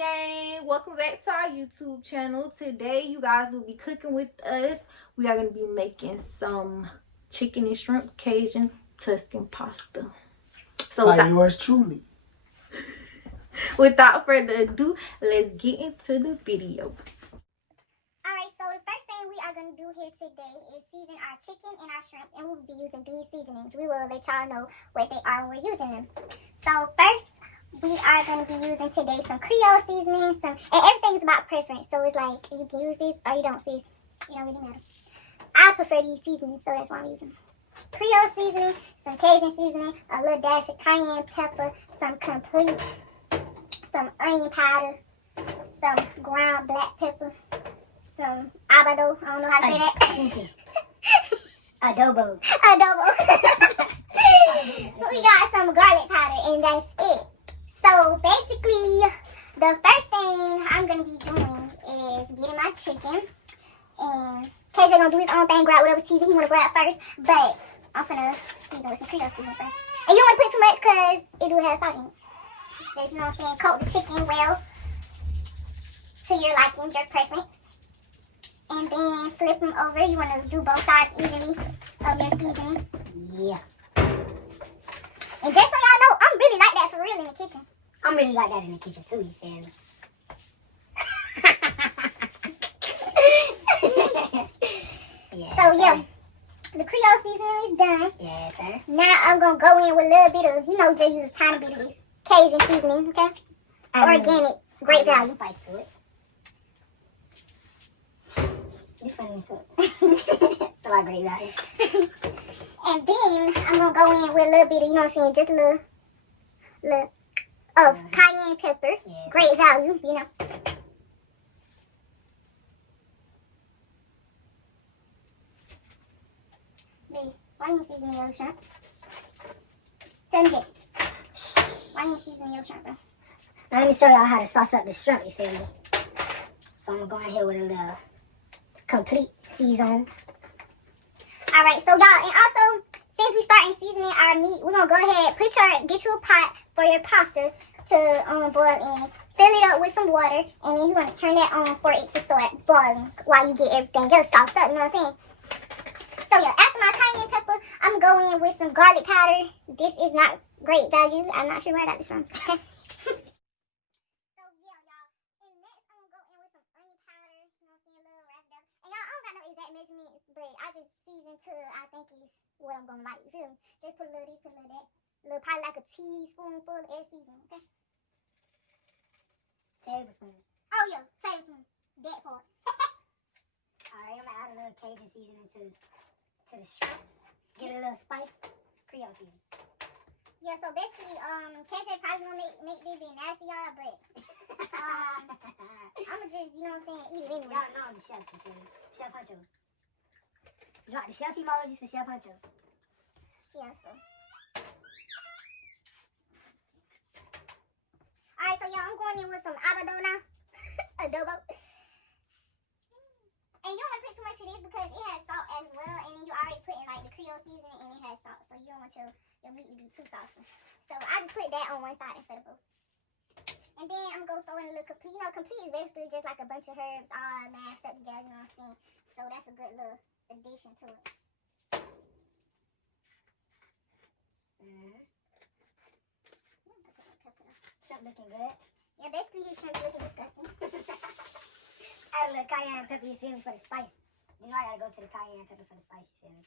gang? Welcome back to our YouTube channel. Today you guys will be cooking with us. We are going to be making some chicken and shrimp Cajun Tuscan pasta. So by yours truly. Without further ado, let's get into the video. Alright, so the first thing we are going to do here today is season our chicken and our shrimp, and we'll be using these seasonings. We will let y'all know what they are when we're using them. So first, we are going to be using today some Creole seasoning, and everything's about preference. So it's like, you can use this or you don't see. It don't really matter. I prefer these seasonings, so that's why I'm using them. Creole seasoning, some Cajun seasoning, a little dash of cayenne pepper, some complete, some onion powder, some ground black pepper, some Adobo. I don't know how to say that. Adobo. We got some garlic powder, and that's it. So basically, the first thing I'm gonna be doing is getting my chicken, and KJ gonna do his own thing, grab whatever season he wanna grab first. But I'm gonna season with some Creole seasoning first. And you don't wanna put too much because it do have salt in it. Just, you know what I'm saying, coat the chicken well to your liking, your preference. And then flip them over. You want to do both sides evenly of your seasoning. Yeah. And just so y'all know, I'm really like that for real in the kitchen. I'm really like that in the kitchen too, you feel me? Yeah, so yeah, the Creole seasoning is done. Yes, sir. Now I'm going to go in with a little bit of, just use a tiny bit of this Cajun seasoning, okay? Organic, great value. Spice to it. You funny so. It's a lot of great value. And then I'm going to go in with a little bit of, just a little of cayenne pepper. Yes. Great value, Baby, why you season your shrimp? Tell me that. Why you season your shrimp, bro? Now let me show y'all how to sauce up the shrimp, you feel me? So I'm going here with a little complete season. Alright, so y'all, and also, since we starting seasoning our meat, we're going to go ahead, get you a pot for your pasta to boil in. Fill it up with some water, and then you're going to turn that on for it to start boiling while you get everything else sauced up, you know what I'm saying? So yeah, after my cayenne pepper, I'm going to go in with some garlic powder. This is not great value. I'm not sure where I got this from. Okay. So yeah, y'all. And next, I'm going to go in with some onion powder. You know what I'm saying? A little raspberry. And y'all, I don't got no exact measurements, but I just season to I think is what I'm going to like. You feel me? Just put a little of this, put a little of that. A little, probably like a teaspoonful of every seasoning, okay? Tablespoon. Oh yeah, tablespoon. That part. Alright, I'm going to add a little Cajun seasoning to the shrimps. Get a little spice. Creole seasoning. Yeah, so basically, KJ probably gonna make this be nasty, y'all, but I'ma just, you know what I'm saying, eat it anyway. Y'all know I'm the chef, you feel me? Chef Huncho. Drop the chef emojis for Chef Huncho. Yeah, so. Alright, so y'all, I'm going in with some Adobo now. Adobo. And you don't want to put too much of this because it has salt as well, and then you already put in like the Creole seasoning and it has salt, so you don't want your meat to be too salty. So I just put that on one side instead of both. And then I'm going to throw in a little complete. Complete is basically just like a bunch of herbs all mashed up together, you know what I'm saying? So that's a good little addition to it. Shrimp looking good. Yeah, basically his shrimp looking disgusting. Add a little cayenne pepper, you feel me, for the spice. You know I gotta go to the cayenne pepper for the spice, you feel me?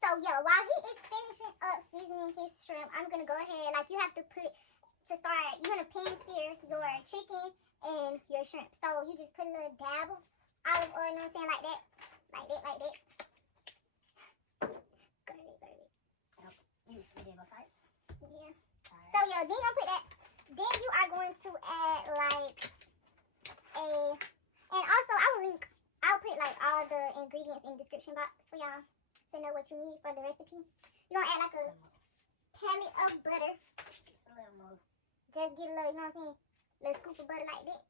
So, yeah, while he is finishing up seasoning his shrimp, I'm going to go ahead, you have to you're going to pan sear your chicken and your shrimp. So, you just put a little dab of olive oil, you know what I'm saying, like that. Like that. Go ahead. You did both sides? Yeah. Right. So, yeah, then you're going to put that. Then you are going to add, and also, I'll put, all the ingredients in the description box for y'all to know what you need for the recipe. You're going to add, a pellet of butter. Just a little more. Just get a little, you know what I'm saying, little scoop of butter like that.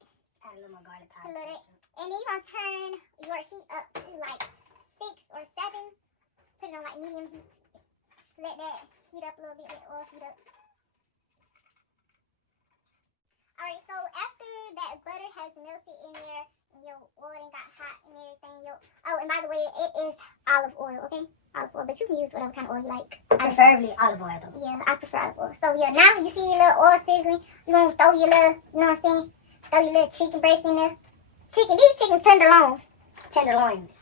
Add a little more garlic powder. And then you're going to turn your heat up to, 6 or 7. Put it on, medium heat. Let that heat up a little bit, let oil heat up. Alright, so after has melted in there and your oil and got hot and everything. Oh, and by the way, it is olive oil, okay? Olive oil, but you can use whatever kind of oil you like. Preferably olive oil though. Yeah, I prefer olive oil. So yeah, now you see your little oil sizzling, you gonna throw your little, you know what I'm saying? Throw your little chicken breast in there. These chicken tenderloins. Tenderloins.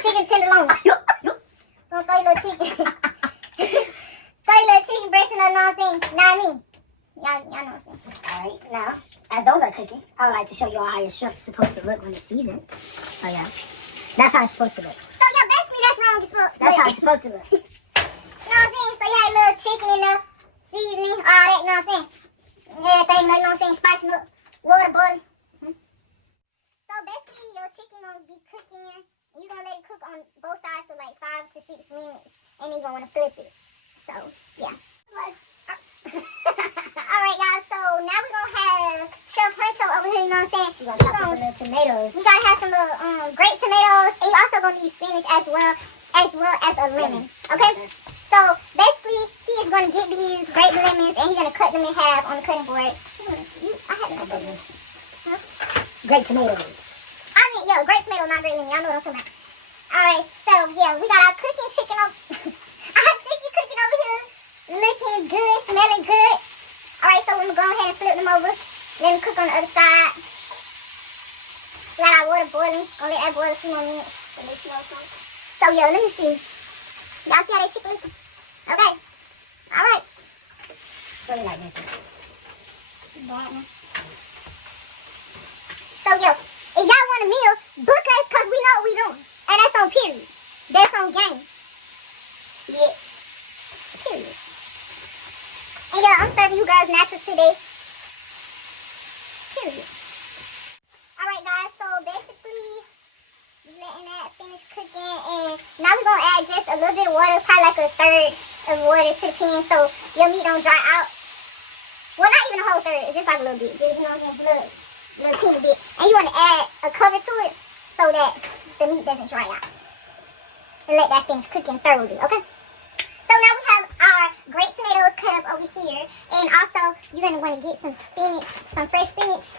Chicken tenderloins. Gonna throw your little chicken. Throw your little chicken breast in there, you know what I'm saying? Not me. Y'all know what I'm saying. Alright, now, as those are cooking, I would like to show you all how your shrimp is supposed to look when it's seasoned. Oh yeah. That's how it's supposed to look. So yeah, basically that's wrong as fuck. That's how it's supposed to look. You know what I'm saying? So you had a little chicken in there, seasoning, all that, you know what I'm saying? Everything, you know what I'm saying? Spicing up, water, butter. So basically your chicken gonna be cooking. You're gonna let it cook on both sides for like 5 to 6 minutes. And you're gonna wanna flip it. So, yeah. Alright, y'all. So now we're gonna have Chef Huncho over here, you know what I'm saying? We're gonna chop up the little tomatoes. You gotta have some little grape tomatoes. And you also gonna need spinach as well as a lemon. Okay? So basically he is gonna get these grape lemons and he's gonna cut them in half on the cutting board. I had no idea. Huh? Grape tomatoes. I mean, yeah, grape tomato, not grape lemon. Y'all know what I'm talking about. Alright, so yeah, we got our cooking chicken over our chicken cooking over here. Looking good, smelling good. Alright, so we're gonna go ahead and flip them over. Let them cook on the other side. We got our water boiling. Gonna let that boil a few more minutes. Let me smell something. So yeah, let me see. Y'all see how that chicken looking? Okay. Alright. What do you like this? So yo, if y'all want a meal, book us because we know what we doing. And that's on period. That's on game. Yeah. Period. And yeah, I'm serving you guys natural today. Period. Alright guys, so basically letting that finish cooking and now we're gonna add just a little bit of water, probably like a third of water to the pan so your meat don't dry out. Well, not even a whole third, just like a little bit. Just, you know what I'm saying, little teeny bit. And you wanna add a cover to it so that the meat doesn't dry out. And let that finish cooking thoroughly, okay? So now we have our grape tomatoes cut up over here. And also, you're going to want to get some spinach, some fresh spinach.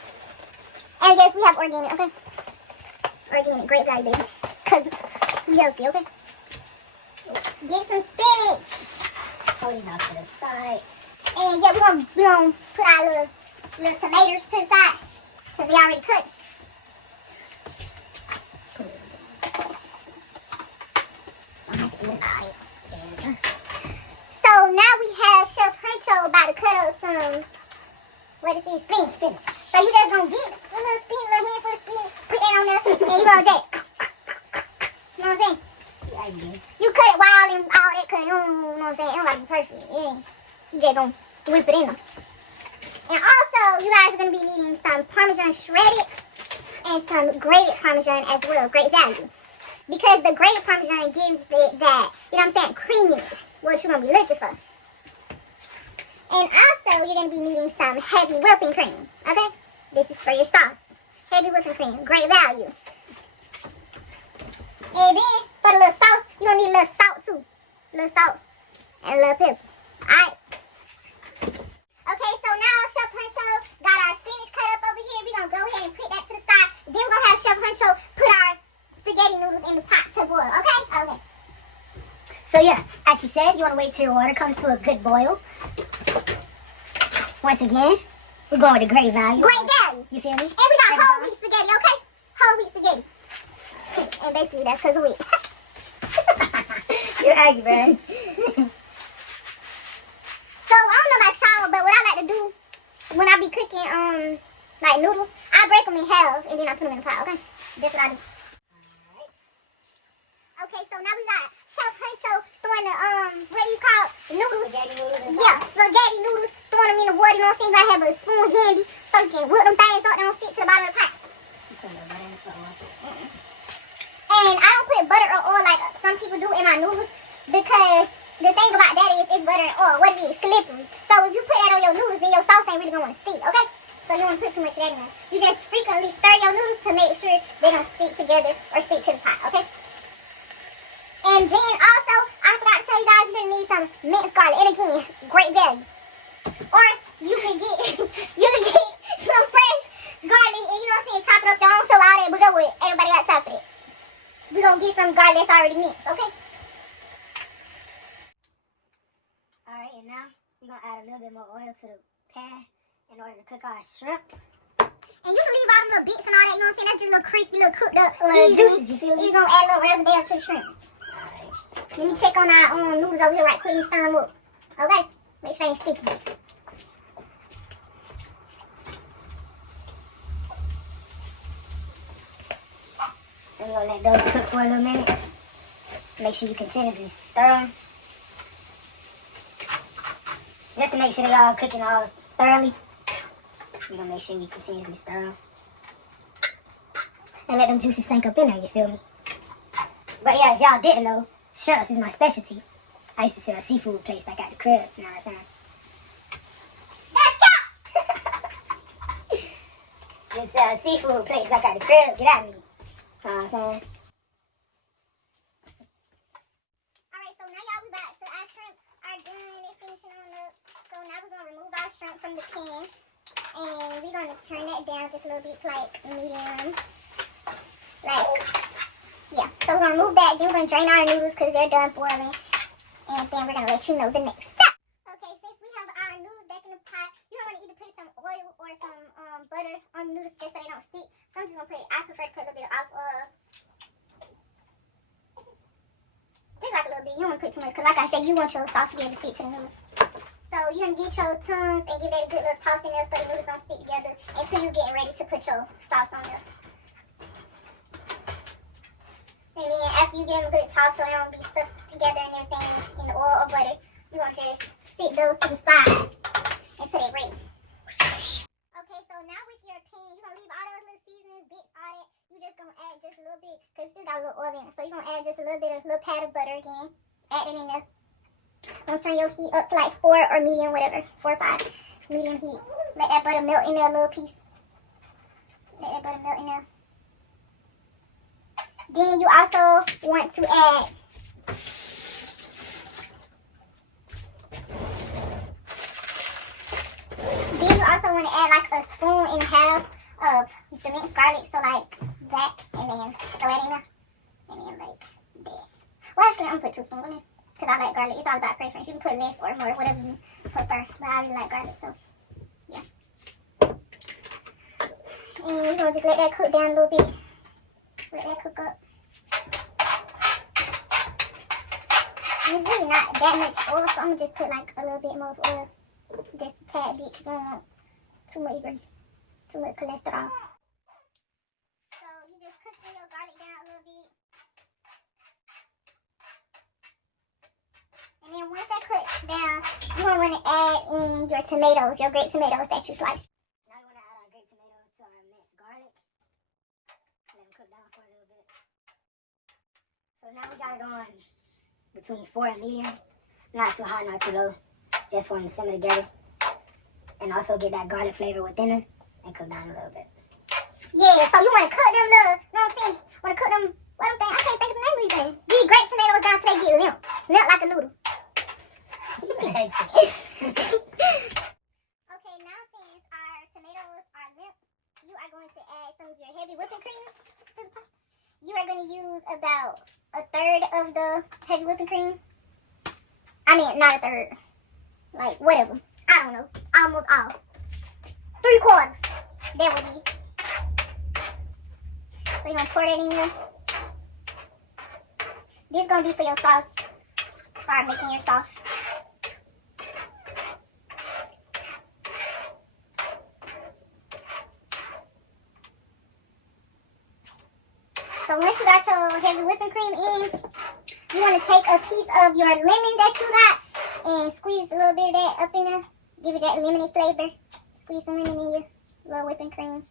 And yes, we have organic, okay? Organic, great value, baby. Because we healthy, okay? Get some spinach. Hold these out to the side. And yeah, we're gonna put our little tomatoes to the side. Because they already cut. So now we have Chef Huncho about to cut up some, what is it, spinach. So you just gonna get a little handful of spinach, put that on there, and you gonna just, you know what I'm saying? Yeah, you cut it wild and all that, cause you know what I'm saying? It don't gotta be perfect. You just gonna whip it in them. And also, you guys are gonna be needing some Parmesan shredded and some grated Parmesan as well, great value. Because the grated Parmesan gives it that, you know what I'm saying, creaminess, what you're going to be looking for. And also, you're going to be needing some heavy whipping cream, okay? This is for your sauce. Heavy whipping cream, great value. And then, for the little sauce, you're going to need a little salt too. A little salt and a little pepper, alright? Okay, so now Chef Huncho got our spinach cut up over here. We're going to go ahead and put that to the side. Then we're going to have Chef Huncho put our spaghetti noodles in the pot to boil, okay? Okay. So yeah, as she said, you want to wait till your water comes to a good boil. Once again, we're going with the great value. Great value. You feel me? And we got whole wheat spaghetti, okay? Whole wheat spaghetti. And basically that's because of wheat. You're aggravating. So I don't know about y'all, but what I like to do when I be cooking like noodles, I break them in half and then I put them in the pot, okay? That's what I do. Okay, so now we got Chef Huncho throwing the, what do you call it? The noodles. Spaghetti noodles. Yeah, spaghetti noodles. Throwing them in the water, you know what I'm saying? You gotta have a spoon handy so you can whip them things so they don't stick to the bottom of the pot. And I don't put butter or oil like some people do in my noodles because the thing about that is it's butter and oil. What it is, slippery. So if you put that on your noodles, then your sauce ain't really gonna stick, okay? So you don't put too much of that in there. You just frequently stir your noodles to make sure they don't stick together or stick to the pot, okay? And then also, I forgot to tell you guys, you're gonna need some minced garlic. And again, great value. Or you can get some fresh garlic and, you know what I'm saying, some garlic that's already mixed, okay? Alright, and now we're going to add a little bit more oil to the pan in order to cook our shrimp. And you can leave all them little bits and all that, you know what I'm saying? That's just a little crispy, little cooked up Little seasoning. juices, you feel me? You're going to add a little razzle to the shrimp. Let me check on our noodles over here right quick and stir them up. Okay? Make sure they ain't sticky. And we're going to let those cook for a little minute. Make sure you continuously stir them. Just to make sure they all cooking all thoroughly. We're going to make sure we continuously stir them. And let them juices sink up in there, you feel me? But yeah, if y'all didn't know, shrimps is my specialty. I used to sell a seafood place back at the crib, you know what I'm saying? This seafood place back at the crib, get at me. You know what I'm saying? Alright, so now y'all, we back. So our shrimp are done. They're finishing on up. So now we're going to remove our shrimp from the pan. And we're going to turn that down just a little bit to like medium. Like, yeah. So we're going to remove that. Then we're going to drain our noodles because they're done boiling. And then we're going to let you know the next step. Okay, since we have our noodles back in the pot, you're going to either put some oil or some butter on the noodles just so they don't stick. So I'm just going to I prefer to put a little bit of just like a little bit. You don't want to put too much because like I said, you want your sauce to be able to stick to the noodles. So you're going to get your tongs and give that a good little toss in there so the noodles don't stick together until you're getting ready to put your sauce on there. And then after you get them a good toss so they don't be stuck together and everything in the oil or butter, you're going to just sit those to the side until they're ready. Okay, so now with your pan, you're going to leave all those little seasonings, bits, all that. You're just going to add just a little bit because it still got a little oil in it. So you're going to add just a little bit of little pat of butter again. Add it in there. Turn your heat up to like 4 or medium, whatever. 4 or 5. Medium heat. Let that butter melt in there a little piece. Let that butter melt in there. Then you also want to add like a spoon and a half of the minced garlic. So like that, and then throw that in there. And then like that. Well, actually, I'm gonna put 2 spoons in there because I like garlic. It's all about preference. You can put less or more, whatever you prefer. But I really like garlic, so yeah. And you're gonna just let that cook down a little bit. Let that cook up. And it's really not that much oil, so I'm gonna just put like a little bit more oil, just a tad bit, because I don't want too much grease, too much cholesterol. So you just cook your garlic down a little bit. And then once that cooked down, you're gonna want to add in your tomatoes, your grape tomatoes that you sliced. Now we want to add our grape tomatoes to our minced garlic. Let them cook down for a little bit. So now we got it on between 4 and medium. Not too hot, not too low. Just want them to simmer together. And also get that garlic flavor within them and cook down a little bit. Yeah, so you want to cook them little, you know what I'm saying? Want to cook them, what I'm thinking, I can't think of the name of these things. These grape tomatoes down till they get limp. Limp like a noodle. Okay, now since our tomatoes are limp, you are going to add some of your heavy whipping cream to the pot. You are going to use about 1/3 of the heavy whipping cream. I mean, not 1/3. Like, whatever. I don't know. Almost all. 3/4. That would be. So you're going to pour that in there. This is going to be for your sauce. Start making your sauce. So once you got your heavy whipping cream in, you want to take a piece of your lemon that you got and squeeze a little bit of that up in there. Give it that lemony flavor. Squeeze some lemon in your little whipping cream.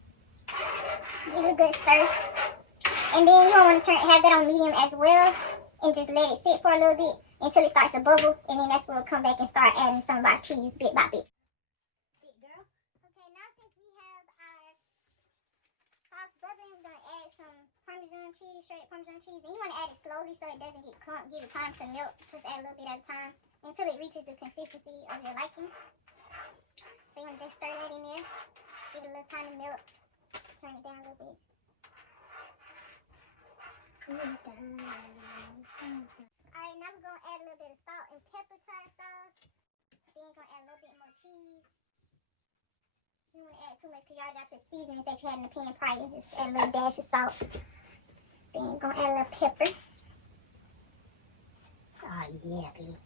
Give it a good stir. And then you're going to have that on medium as well. And just let it sit for a little bit until it starts to bubble. And then that's when we'll come back and start adding some of our cheese bit by bit. Okay, now since we have our sauce bubbling, we're going to add some Parmesan cheese, shredded Parmesan cheese. And you want to add it slowly so it doesn't get clumped. Give it time to melt. Just add a little bit at a time until it reaches the consistency of your liking. So you want to just stir that in there. Give it a little time to melt. Turn it down a little bit. Alright, now we're gonna add a little bit of salt and pepper to our sauce. Then we're gonna add a little bit more cheese. You don't want to add too much because you already got your seasonings that you had in the pan prior. Just add a little dash of salt. Then you're gonna add a little pepper. Oh yeah, baby.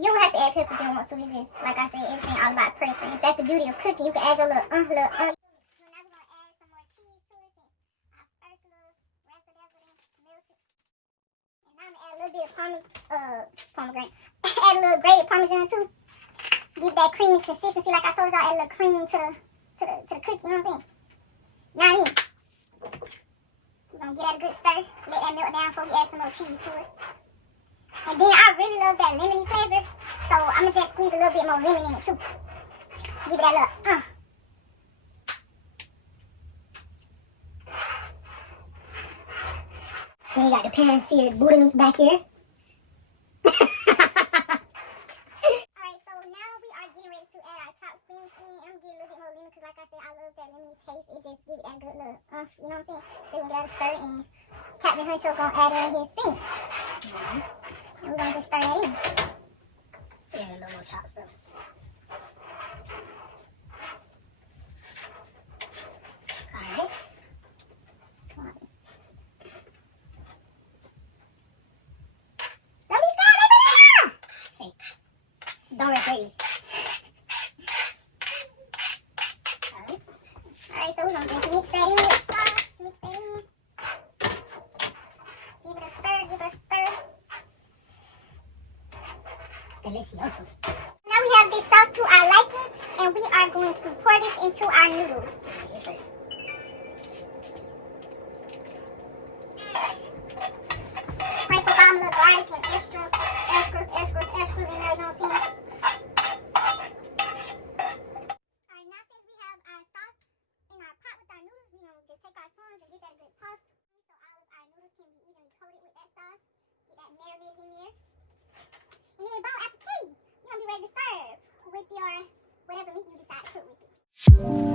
You don't have to add pepper if you don't want to. It's just, like I said, everything all about preference. That's the beauty of cooking. You can add your little So now we're gonna add some more cheese to it. Our first little razzle-dazzle melted. And now I'm gonna add a little bit of pomegranate. Add a little grated Parmesan too. Give that creamy consistency. Like I told y'all, add a little cream to the cookie. You know what I'm saying? Now I mean, we're gonna get that a good stir. Let that melt down before we add some more cheese to it. And then I really love that lemony flavor, so I'm gonna just squeeze a little bit more lemon in it too. Give it that little Then you got the pan-seared Buddha meat back here. Alright, so now we are getting ready to add our chopped spinach in. I'm gonna get a little bit more lemon because like I said, I love that lemony taste. It just gives it that good little you know what I'm saying? So we're gonna stir in. Captain Huncho gonna add in his spinach. And we're gonna just stir that in. Yeah, a little more chops, bro. Alright. Let me start it now! Hey, don't rest raise. Alright. Alright, so we're gonna just mix that in with sauce. Mix that in. Give it a stir, give it a stir. Delicioso. Now we have this sauce to our liking, and we are going to pour this into our noodles. Yes, sir. Sprinkle all my little garlic and extras in there, you know what I'm saying? Alright, now since we have our sauce in our pot with our noodles, we're going to just take our tongs and get that a good toss. So all of our noodles can be evenly coated with that sauce. Get that marinated in there. And then bon appetit! You're going to be ready to serve with your whatever meat you decide to cook with it.